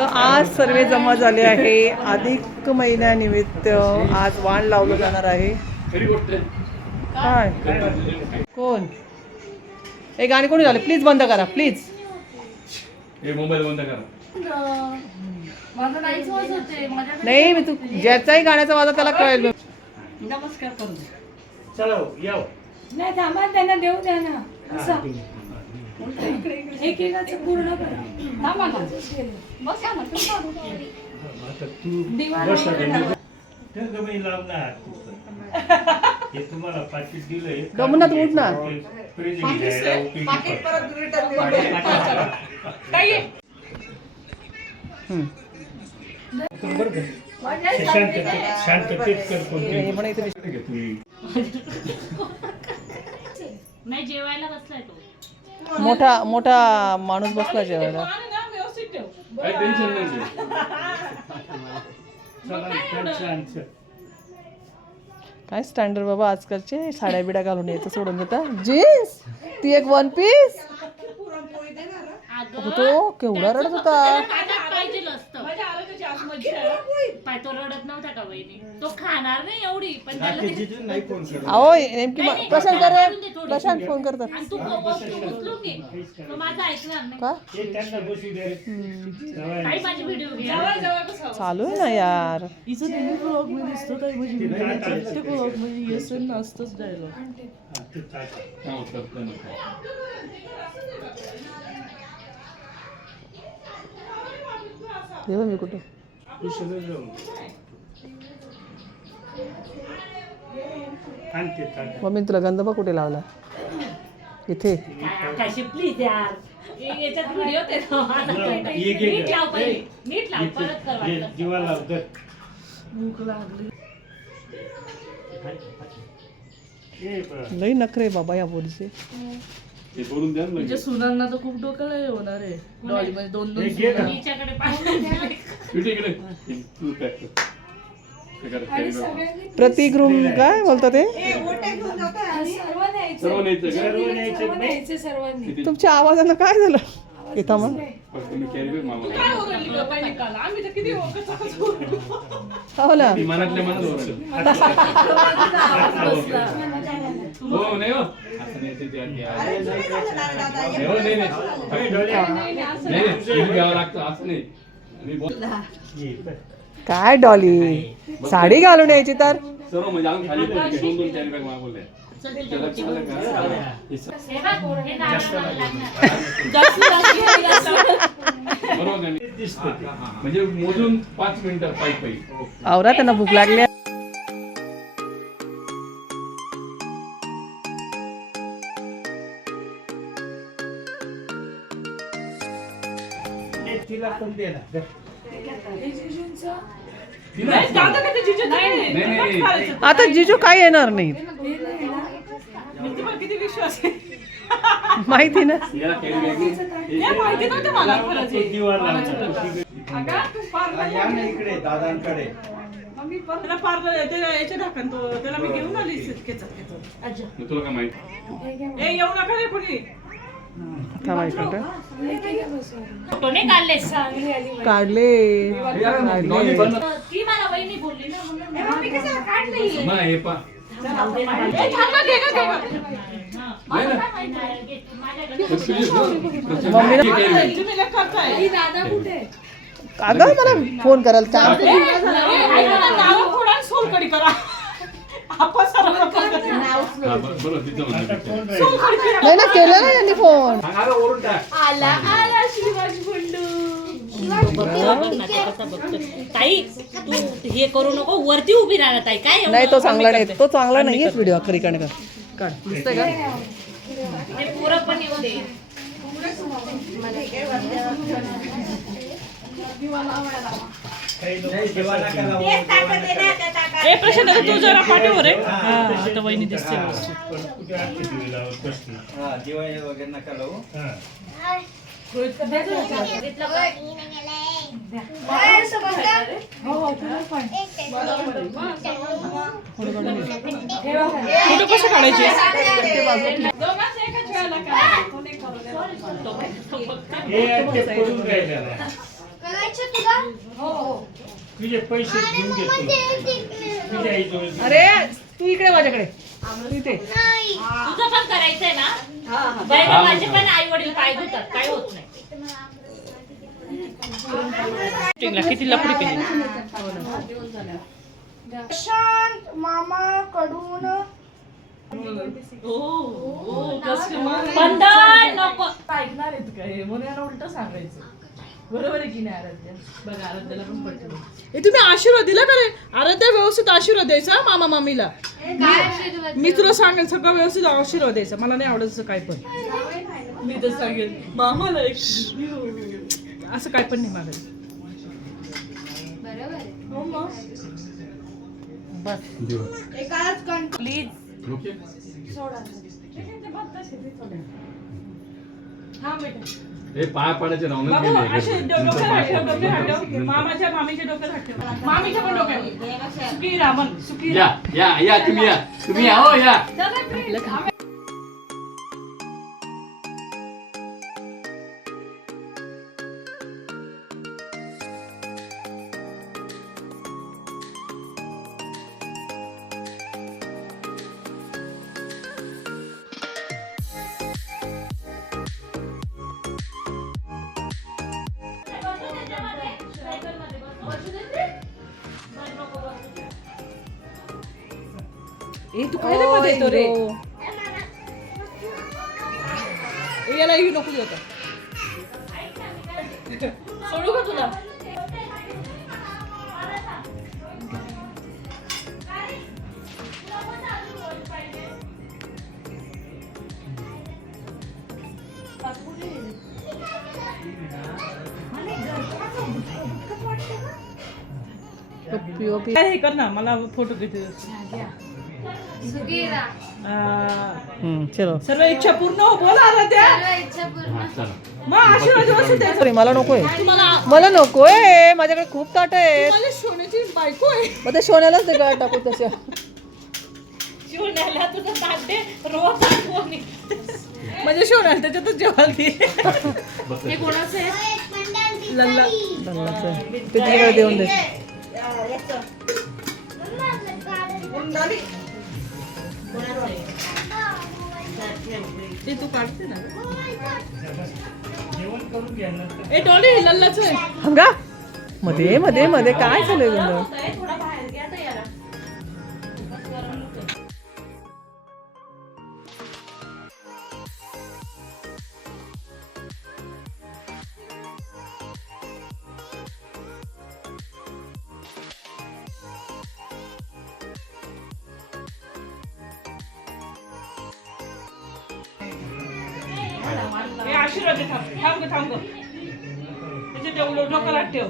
तर आज सर्व जमा झाले आहे. अधिक महिन्यानिमित्त आज वाण लावलं जाणार आहे. काय कोण हे गाणी कोणी झाले? प्लीज बंद करा प्लीज. मोबाईल बंद करा. नाही मी तू ज्याचाही गाण्याचा वाजा त्याला कळेल. नमस्कार करू. चला याव. नाही थांबा, त्यांना देऊ द्या ना. असं एकेकाचं पूर्ण करा. थांबा ना. बसा ना. आता तू बस हे तुम्हाला पाकिट दिलंय. गमनात उठ ना. शांततेत कर. नाही जेवायला बसलाय तो. मोठा माणूस बसला जेवायला. काही टेन्शन नाही. काय स्टँडर्ड बाबा आजकालचे. साड्या बिड्या घालून यायचं सोडून देता. जीन्स ती एक वन पीस. तो केवढा रडत होता. पाहिजे असतं पाय तो रडत नव्हता का बहिणी. तो खाणार नाही एवढी पण त्याला अहो नेमकी प्रशांत फोन करतात. आणि तू उचलून घे. तो माझा ऐकणार नाही. का काही माझी व्हिडिओ घे. चालू आहे ना यार. देवा मी कुठे मम्मी तुला गंधबा कुठे लावला? इथे. कशी प्लीज यार. याच्यात व्हिडिओ ते नीट लाव पहिले. नीट लाव परत कर वाटलं. जीवाला भूक लागली. लई नखरे बाबा या पोरीचे. म्हणजे सुनांना तर खूप डोक्याला होणार आहे. डॉली म्हणजे दोन हिच्याकडे पाहिजे. प्रतीक रूम काय बोलतात ते? तुमच्या आवाजाला काय झालं? येता मग हो ना. काय डॉली साडी घालून यायची तर म्हणजे मोजून 5 मिनिटं पायी. आवरा त्यांना भूक लागली. तिला पण दे ना. आता जिजू काय येणार नाही माहिती ना. इकडे दादांकडे त्याला मी घेऊन आली तुला काय माहिती येऊ नका रे कोणी. काढले ती मला वहिनी बोलली ना म्हणून अगं मला फोन करायला चान्स सोलकडी करा. नाही ना केलं ना यांनी फोन. ताई तू हे करू नको. वरती उभी राहा ताई. काय नाही तो चांगला नाही. तो चांगला नाहीये व्हिडिओ खरी काढ काढ दिसतंय का? ते पुरं पण येऊ दे. प्रशांत तू जरा पाठीवर रे. आता वहिनी दिसते. वगैरे नका लावू. फोटो कसे काढायचे? तुझे पैसे घेऊन घेतो अरे तू इकडे माझ्याकडे इथे तुझं पण करायचंय ना बायला माझे पण आई वडील पाय धुतात काय होत नाही किती लफडी केली शांत मामाकडून बंधन नको ऐकणार आहेत काय म्हणून याला उलट सांगायचं बरोबर आहे की नाही आराध्या बघा आराध्याला पण पटलं ए तुम्ही आशीर्वाद दिला का रे आराध्या व्यवस्थित आशीर्वाद द्यायचा हा मामा मामीला मी तुला सांगेल सगळं व्यवस्थित आशीर्वाद द्यायचा मला नाही आवडत काय पण मी तर सांगेल मामाला एक असं काय पण नाही मागायचं हे पाय पडायचे राहून बाबू असे डोक्यात हात ठेव मामाच्या मामीच्या डोक्यात हात ठेव मामीच्या पण डोक्यात सुखी रामन सुखी या तुम्ही या हो या ए तू काय मध्ये येतो रे ए, याला येऊ नको देऊ आता सोडू का तुला हे कर ना मला फोटो घेते चलो सर्व इच्छा पूर्ण हो बोला आराध्या मग आशीर्वाद व्यवस्थित द्यायचा. सॉरी मला नकोय तुम्हाला मला नकोय माझ्याकडे खूप ताट आहेत मला सोन्याची बायको आहे मग ते सोन्यालाच ते गळा टाकू तशा शिवण्याला तुझं ताटे रोज आठवण येते. म्हणजे सोन्याला त्याच्यातच जेवायला ती हे कोणाचं आहे लल्ला धन्यवाद. ते तिकडे देऊन दे ते तू काढते ना ए टोली लल्लाच आहे हंगा मध्ये मध्ये मध्ये काय चालू आहे तुझं? थोडा बाहेर घ्या तर याला ए आशीर्वाद दे थांब त्याच्या तेवढं डोक्याला ठेव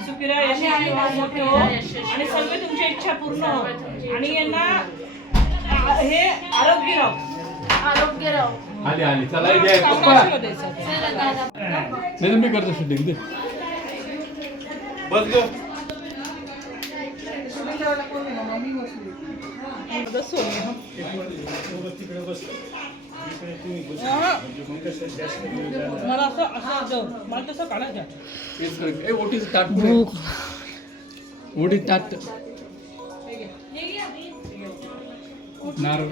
सुखीरा यशस्वी व्हा, मोठे हो आणि सर्व तुमच्या इच्छा पूर्ण हो आणि यांना हे आरोग्य राहो आली चला इथे पप्पा आशीर्वाद द्यायचा. नाही मी करतो शूटिंग दे बस गो मला असं मला तसं काढायचं ओटीच ताट ओटी ताट नारळ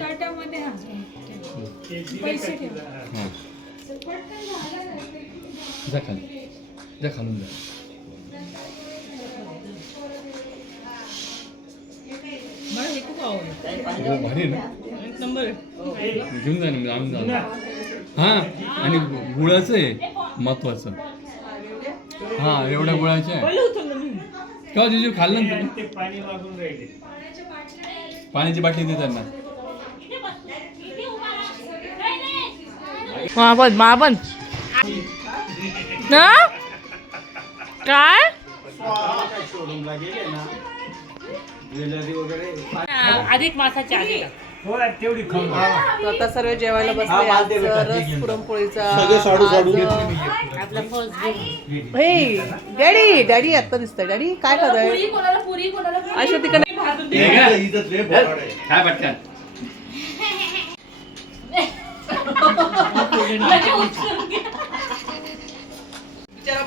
जा खाली जा खालून जा मला हे खूप आवडलं हो भारी ना एक नंबर आहे. घेऊन जा ना आणून जा हा आणि गुळाचं आहे महत्वाचं हा एवढ्या गुळाचं आहे पहिलं उचललं मी केव्हा जिजू खाल्लं ना तुम्ही पाणी मागून राहिले पाण्याची बाटली दे त्यांना महाबन ना काय अधिक मासाच्या आधी तेवढी तर आता सर्व जेवायला बसले आज रस पुरणपोळीचा आपला फर्स्ट हे डॅडी डॅडी आता दिसतंय डॅडी काय करताय पुरी कोणाला आयशो तिकडे काय पटकन म्हणजे उचलून घ्या. बिचारा